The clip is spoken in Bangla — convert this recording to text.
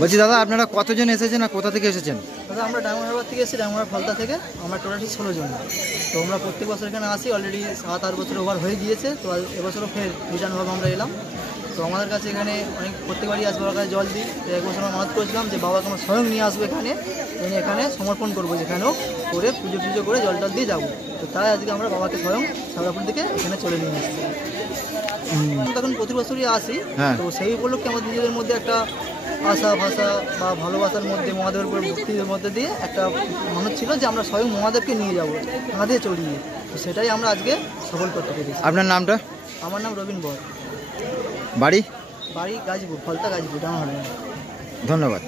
বলছি দাদা, আপনারা কতজন এসেছেন আর কোথা থেকে এসেছেন? দাদা আমরা ডায়মন্ডহারবার থেকে এসেছি, ডায়মন্ডহার ফলতা থেকে। আমরা টোটালি 16 জন। তো আমরা প্রত্যেক বছর এখানে আসি, অলরেডি 7-8 বছর ওভার হয়ে গিয়েছে। তো এবছরও ফের রিটার্নভাবে আমরা এলাম। তো আমাদের কাছে এখানে অনেক প্রত্যেকবারই আসবো, বাবার কাছে জল দিই। তো এক বছর আমরা মানত করেছিলাম যে বাবাকে আমরা স্বয়ং নিয়ে আসবো এখানে, এখানে সমর্পণ করবো, যেখানেও করে পুজো টুজো করে জল টল দিয়ে যাবো। তো তাই আজকে আমরা বাবাকে স্বয়ং সাগরাপুর থেকে এখানে চলে নিয়ে আসছি। তখন প্রতি বছরই আসি। তো সেই উপলক্ষে আমাদের নিজেদের মধ্যে একটা আশা ভাষা বা ভালোবাসার মধ্যে মহাদেবের উপর ভক্তির মধ্যে দিয়ে একটা মনে ছিল যে আমরা স্বয়ং মহাদেবকে নিয়ে যাবো কাঁধে চড়িয়ে। তো সেটাই আমরা আজকে সফল করতে পেরেছি। আপনার নামটা? আমার নাম রবীন বর। বাড়ি? বাড়ি গাজীপুর, ফলতা গাজীপুর, ডায়মন্ডহারবার। ধন্যবাদ।